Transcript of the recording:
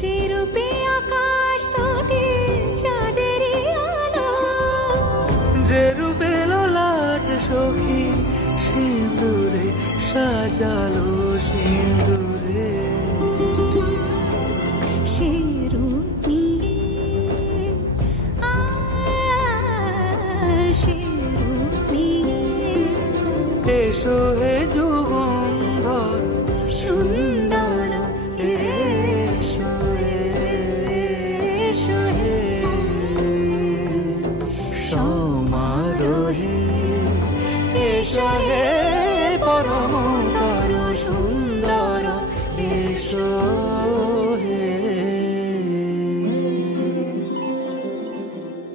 যে রূপে আকাশ তটে চাঁদেরই আলো, যে রূপে লোলাট সখী সিঁদুরে সাজালো সিঁদুরে, সে রূপ নিয়ে সে রূপ নিয়ে এসো হে যুগন্ধর সুন্দর, এসো এসো হে সমারোহে, এসো হে পরমতর সুন্দর, এসো